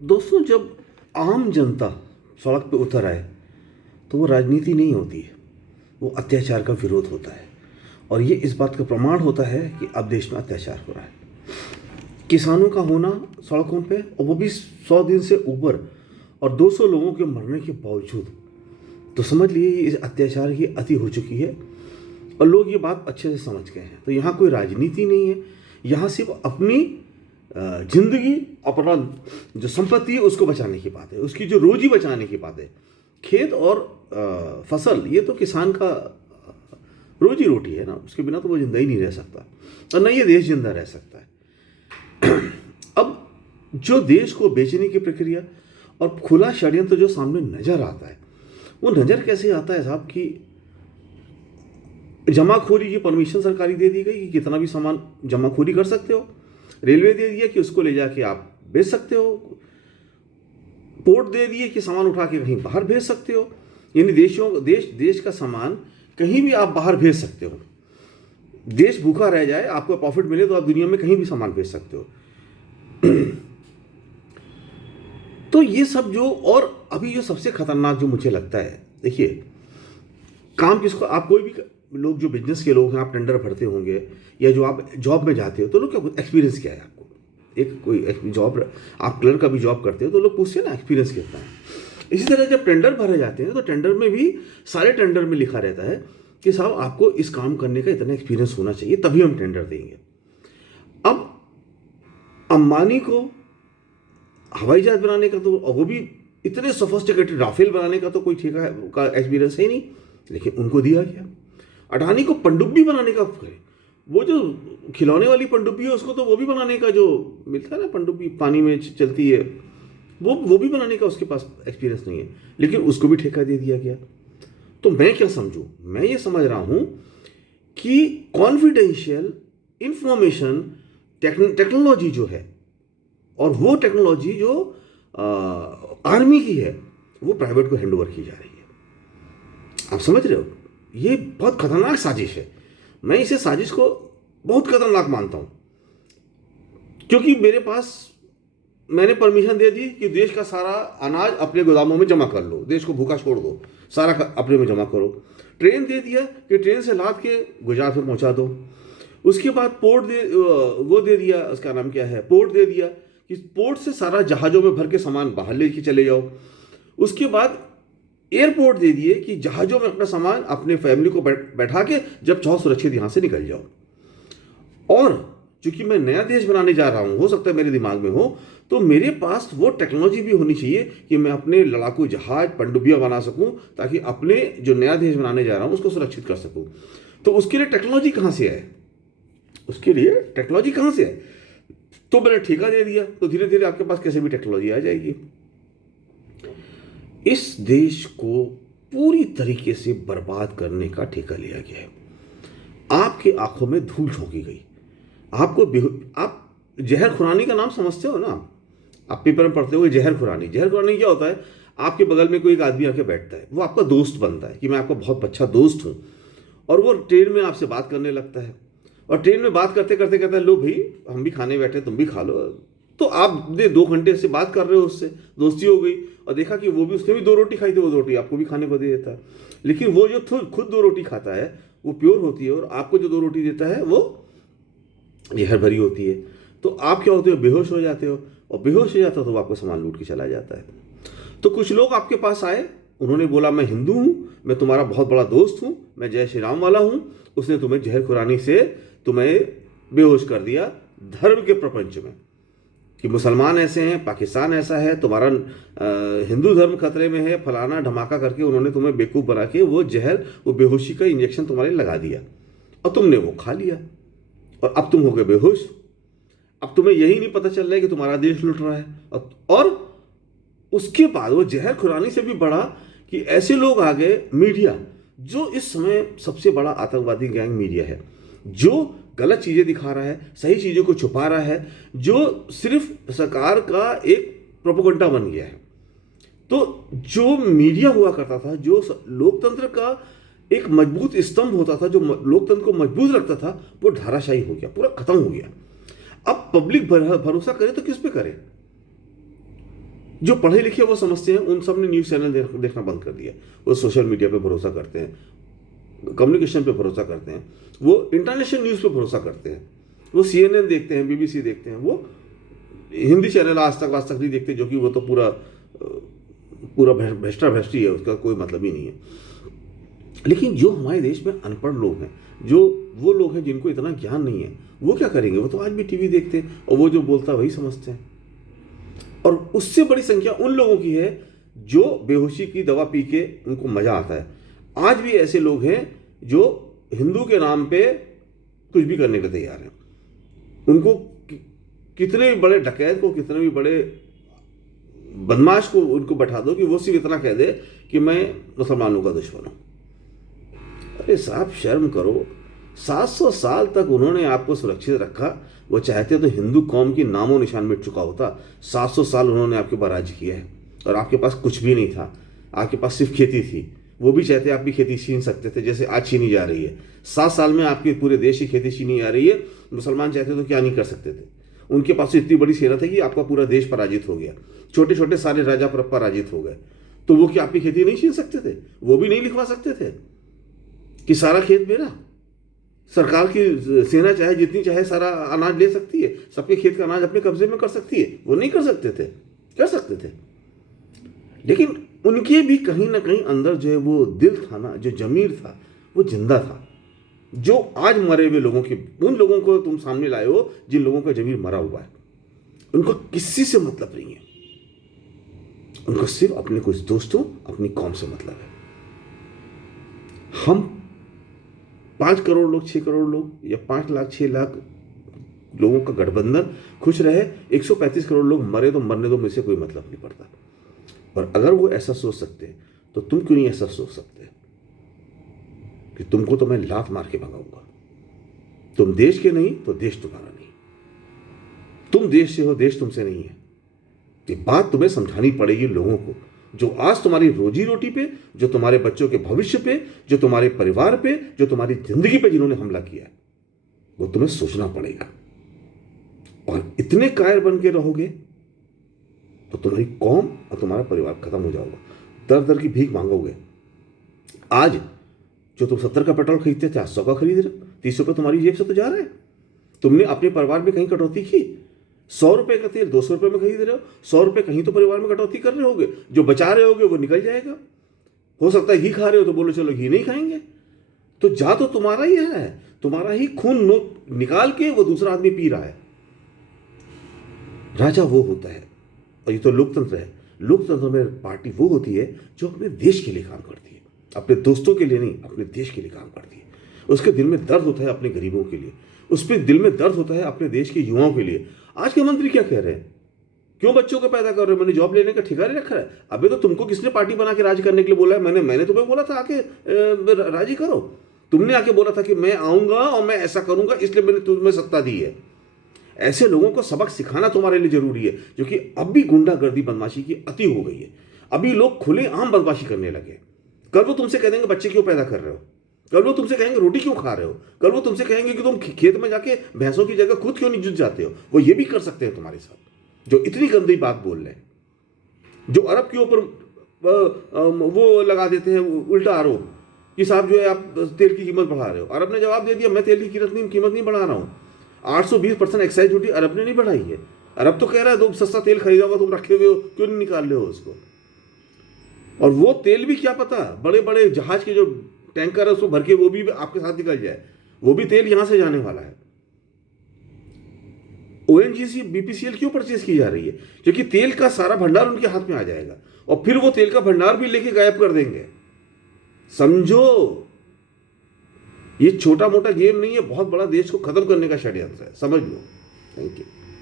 दोस्तों, जब आम जनता सड़क पे उतर आए तो वो राजनीति नहीं होती है, वो अत्याचार का विरोध होता है। और ये इस बात का प्रमाण होता है कि अब देश में अत्याचार हो रहा है। किसानों का होना सड़कों पे, और वो भी 100 दिन से ऊपर, और 200 लोगों के मरने के बावजूद, तो समझ लिए इस अत्याचार की अति हो चुकी है और लोग ये बात अच्छे से समझ गए हैं। तो यहाँ कोई राजनीति नहीं है, यहाँ सिर्फ अपनी जिंदगी, अपना जो संपत्ति है उसको बचाने की बात है, उसकी जो रोजी बचाने की बात है। खेत और फसल, ये तो किसान का रोजी रोटी है ना, उसके बिना तो वो जिंदा ही नहीं रह सकता, और न ये देश जिंदा रह सकता है। अब जो देश को बेचने की प्रक्रिया और खुला षड्यंत्र जो सामने नजर आता है, वो नजर कैसे आता है साहब कि जमाखोरी की परमिशन सरकारी दे दी गई कि कितना भी सामान जमाखोरी कर सकते हो। रेलवे दे दिया कि उसको ले जाके आप बेच सकते हो। पोर्ट दे दिए कि सामान उठा के कहीं बाहर भेज सकते हो। यानी देश का सामान कहीं भी आप बाहर भेज सकते हो। देश भूखा रह जाए, आपको प्रॉफिट मिले तो आप दुनिया में कहीं भी सामान भेज सकते हो। तो ये सब जो, और अभी जो सबसे खतरनाक जो मुझे लगता है, देखिए, काम किसको, आप कोई भी लोग जो बिजनेस के लोग हैं, आप टेंडर भरते होंगे या जो आप जॉब में जाते हो, तो लोग क्या, एक्सपीरियंस क्या है आपको, एक कोई जॉब, आप क्लर्क का भी जॉब करते हो तो लोग पूछते हैं ना एक्सपीरियंस कितना है। इसी तरह जब टेंडर भरे जाते हैं तो टेंडर में भी, सारे टेंडर में लिखा रहता है कि साहब आपको इस काम करने का इतना एक्सपीरियंस होना चाहिए तभी हम टेंडर देंगे। अब अंबानी को हवाई जहाज बनाने का तो, वो भी इतने सोफिस्टिकेटेड राफेल बनाने का तो कोई ठेका का एक्सपीरियंस है ही नहीं, लेकिन उनको दिया गया। अडानी को पनडुब्बी बनाने का, वो जो खिलौने वाली पनडुब्बी है उसको तो वो भी बनाने का, जो मिलता है ना पनडुब्बी पानी में चलती है, वो भी बनाने का उसके पास एक्सपीरियंस नहीं है, लेकिन उसको भी ठेका दे दिया गया। तो मैं क्या समझूं, मैं ये समझ रहा हूं कि कॉन्फिडेंशियल इंफॉर्मेशन टेक्नोलॉजी जो है, और वो टेक्नोलॉजी जो आर्मी की है, वो प्राइवेट को हैंड ओवर की जा रही है। आप समझ रहे हो, ये बहुत खतरनाक साजिश है। मैं इसे साजिश को बहुत खतरनाक मानता हूं, क्योंकि मेरे पास, मैंने परमिशन दे दी कि देश का सारा अनाज अपने गोदामों में जमा कर लो, देश को भूखा छोड़ दो, सारा अपने में जमा करो। ट्रेन दे दिया कि ट्रेन से लाद के गुजरात में पहुंचा दो। उसके बाद वो दे दिया, उसका नाम क्या है, पोर्ट दे दिया कि पोर्ट से सारा जहाज़ों में भर के सामान बाहर लेके चले जाओ। उसके बाद एयरपोर्ट दे दिए कि जहाज़ों में अपना सामान, अपने फैमिली को बैठा के जब चाहो सुरक्षित यहाँ से निकल जाओ। और चूंकि मैं नया देश बनाने जा रहा हूँ, हो सकता है मेरे दिमाग में हो, तो मेरे पास वो टेक्नोलॉजी भी होनी चाहिए कि मैं अपने लड़ाकू जहाज, पनडुब्बियाँ बना सकूँ, ताकि अपने जो नया देश बनाने जा रहा हूँ उसको सुरक्षित कर सकूँ। तो उसके लिए टेक्नोलॉजी कहाँ से आए, तो मैंने ठेका दे दिया, तो धीरे धीरे आपके पास कैसे भी टेक्नोलॉजी आ जाएगी। इस देश को पूरी तरीके से बर्बाद करने का ठेका लिया गया है। आपकी आंखों में धूल झोंकी गई। आप जहर खुरानी का नाम समझते हो ना, आप पेपर में पढ़ते हो जहर खुरानी क्या होता है, आपके बगल में कोई एक आदमी आके बैठता है, वो आपका दोस्त बनता है कि मैं आपका बहुत अच्छा दोस्त हूँ, और वो ट्रेन में आपसे बात करने लगता है, और ट्रेन में बात करते करते कहता है, लो भाई हम भी खाने बैठे, तुम भी खा लो। तो आप 2 घंटे से बात कर रहे हो उससे, दोस्ती हो गई, और देखा कि वो भी, उसने भी 2 रोटी खाई थी, वो 2 रोटी आपको भी खाने को दे देता है। लेकिन वो जो खुद 2 रोटी खाता है वो प्योर होती है, और आपको जो 2 रोटी देता है वो जहर भरी होती है। तो आप क्या होते हो, बेहोश हो जाते हो, और बेहोश हो जाता हो तो वो आपको सामान लूट के चला जाता है। तो कुछ लोग आपके पास आए, उन्होंने बोला मैं हिंदू हूँ, मैं तुम्हारा बहुत बड़ा दोस्त हूँ, मैं जय श्री राम वाला हूँ। उसने तुम्हें जहर खुरानी से तुम्हें बेहोश कर दिया धर्म के प्रपंच में, कि मुसलमान ऐसे हैं, पाकिस्तान ऐसा है, तुम्हारा हिंदू धर्म खतरे में है, फलाना धमाका करके उन्होंने तुम्हें बेवकूफ़ बना के वो जहर, वो बेहोशी का इंजेक्शन तुम्हारे लगा दिया, और तुमने वो खा लिया, और अब तुम हो गए बेहोश। अब तुम्हें यही नहीं पता चल रहा है कि तुम्हारा देश लुट रहा है। और उसके बाद वो जहर खुरानी से भी बड़ा कि ऐसे लोग आ गए, मीडिया, जो इस समय सबसे बड़ा आतंकवादी गैंग मीडिया है, जो गलत चीज़ें दिखा रहा है, सही चीज़ों को छुपा रहा है, जो सिर्फ सरकार का एक प्रोपेगेंडा बन गया है। तो जो मीडिया हुआ करता था, जो लोकतंत्र का एक मजबूत स्तंभ होता था, जो लोकतंत्र को मजबूत रखता था, वो धाराशायी हो गया, पूरा खत्म हो गया। अब पब्लिक भरोसा करे तो किस पे करे? जो पढ़े लिखे वो समझते हैं, उन सब ने न्यूज़ चैनल देखना बंद कर दिया। वो सोशल मीडिया पे भरोसा करते हैं, कम्युनिकेशन पे भरोसा करते हैं, वो इंटरनेशनल न्यूज़ पे भरोसा करते हैं, वो CNN देखते हैं, BBC देखते हैं, वो हिंदी चैनल आज तक नहीं देखते, जो कि वो तो पूरा भ्रष्टा भ्रष्टी है, उसका कोई मतलब ही नहीं है। लेकिन जो हमारे देश में अनपढ़ लोग हैं, जो वो लोग हैं जिनको इतना ज्ञान नहीं है, वो क्या करेंगे? वो तो आज भी टीवी देखते हैं और वो जो बोलता है वही समझते हैं। और उससे बड़ी संख्या उन लोगों की है जो बेहोशी की दवा पी के उनको मजा आता है। आज भी ऐसे लोग हैं जो हिंदू के नाम पे कुछ भी करने को तैयार हैं। उनको कितने भी बड़े डकैत को, कितने भी बड़े बदमाश को उनको बैठा दो कि वो सिर्फ इतना कह दे कि मैं मुसलमानों का दुश्मन हूं। अरे साहब, शर्म करो। 700 साल तक उन्होंने आपको सुरक्षित रखा। वो चाहते तो हिंदू कौम की नामो निशान मिट चुका होता। 700 साल उन्होंने आपके ऊपर राज किया है और आपके पास कुछ भी नहीं था, आपके पास सिर्फ खेती थी। वो भी चाहते आपकी खेती छीन सकते थे, जैसे आज छीनी जा रही है। 7 साल में आपके पूरे देश की खेती छीनी जा रही है। मुसलमान चाहते तो क्या नहीं कर सकते थे। उनके पास तो इतनी बड़ी सेना थी कि आपका पूरा देश पराजित हो गया। छोटे छोटे सारे राजा पराजित हो गए, तो वो क्या आपकी खेती नहीं छीन सकते थे? वो भी नहीं लिखवा सकते थे कि सारा खेत मेरा? सरकार की सेना चाहे जितनी चाहे सारा अनाज ले सकती है, सबके खेत का अनाज अपने कब्जे में कर सकती है। वो नहीं कर सकते थे? कर सकते थे। लेकिन उनके भी कहीं ना कहीं अंदर जो है वो दिल था ना, जो जमीर था, वो जिंदा था। जो आज मरे हुए लोगों के, उन लोगों को तुम सामने लाए हो जिन लोगों का जमीर मरा हुआ है। उनको किसी से मतलब नहीं है, उनको सिर्फ अपने कुछ दोस्तों, अपनी कौम से मतलब है। हम 5 करोड़ लोग, 6 करोड़ लोग या 5 लाख 6 लाख लोगों का गठबंधन खुश रहे, 135 करोड़ लोग मरे तो मरने दो, मुझसे कोई मतलब नहीं पड़ता। और अगर वो ऐसा सोच सकते हैं तो तुम क्यों नहीं ऐसा सोच सकते कि तुमको तो मैं लात मार के भगाऊंगा? तुम देश के नहीं तो देश तुम्हारा नहीं। तुम देश से हो, देश तुमसे नहीं है। ये बात तुम्हें समझानी पड़ेगी लोगों को, जो आज तुम्हारी रोजी रोटी पे, जो तुम्हारे बच्चों के भविष्य पे, जो तुम्हारे परिवार पे, जो तुम्हारी जिंदगी पे जिन्होंने हमला किया है, वो तुम्हें सोचना पड़ेगा। और इतने कायर बन के रहोगे तो तुम्हारी कौम और तुम्हारा परिवार खत्म हो जाओगा। दर दर की भीख मांगोगे। आज जो तुम 70 का पेट्रोल खरीदते थे, आज 100 का खरीद रहे हो। 30 रुपये तुम्हारी जेब से तो जा रहा है। तुमने अपने परिवार में कहीं कटौती की? 100 रुपये का तेल 200 रुपये में खरीद रहे हो। 100 रुपये कहीं तो परिवार में कटौती कर रहे होगे। जो बचा रहे होगे वो निकल जाएगा। हो सकता है घी खा रहे हो तो बोलो चलो घी नहीं खाएंगे। तो जा तो तुम्हारा ही है, तुम्हारा ही खून निकाल के वो दूसरा आदमी पी रहा है। राजा वो होता है, और ये तो लोकतंत्र है। लोकतंत्र में पार्टी वो होती है जो अपने देश के लिए काम करती है, अपने दोस्तों के लिए नहीं, अपने देश के लिए काम करती है। उसके दिल में दर्द होता है अपने गरीबों के लिए, उसके दिल में दर्द होता है अपने देश के युवाओं के लिए। आज के मंत्री क्या कह रहे हैं? क्यों बच्चों को पैदा कर रहे हो? मैंने जॉब लेने का ठिकाने रखा है। अबे तो तुमको किसने पार्टी बना के राज करने के लिए बोला है? मैंने तुम्हें बोला था आके राजी करो। तुमने आके बोला था कि मैं आऊंगा और मैं ऐसा करूंगा, इसलिए मैंने तुम्हें सत्ता दी है। ऐसे लोगों को सबक सिखाना तुम्हारे लिए जरूरी है, क्योंकि अब भी गुंडागर्दी बदमाशी की अति हो गई है। अभी लोग खुले आम बदमाशी करने लगे। कल वो तुमसे कह देंगे बच्चे क्यों पैदा कर रहे हो, कल वो तुमसे कहेंगे रोटी क्यों खा रहे हो, कल वो तुमसे कहेंगे कि तुम खेत में जाके भैंसों की जगह खुद क्यों नहीं जुट जाते हो। वो ये भी कर सकते हैं तुम्हारे साथ, जो इतनी गंदी बात बोल रहे हैं, जो अरब के ऊपर वो लगा देते हैं उल्टा आरोप कि साहब जो है आप तेल की कीमत बढ़ा रहे हो। अरब ने जवाब दे दिया मैं तेल की कीमत नहीं बढ़ा रहा हूँ। 820% एक्साइज ड्यूटी अरब ने नहीं बढ़ाई है। अरब तो कह रहा है तुम सस्ता तेल खरीदा होगा, तुम रखे हुए हो, क्यों नहीं निकाल रहे हो उसको। और वो तेल भी क्या पता, बड़े बड़े जहाज के जो टैंकर है उसको भर के वो भी आपके साथ निकल जाए, वो भी तेल यहां से जाने वाला है। ONGC BPCL क्यों परचेज की जा रही है? क्योंकि तेल का सारा भंडार उनके हाथ में आ जाएगा और फिर वो तेल का भंडार भी लेके गायब कर देंगे। समझो, ये छोटा मोटा गेम नहीं है, बहुत बड़ा देश को खत्म करने का षड्यंत्र है, समझ लो। Thank you.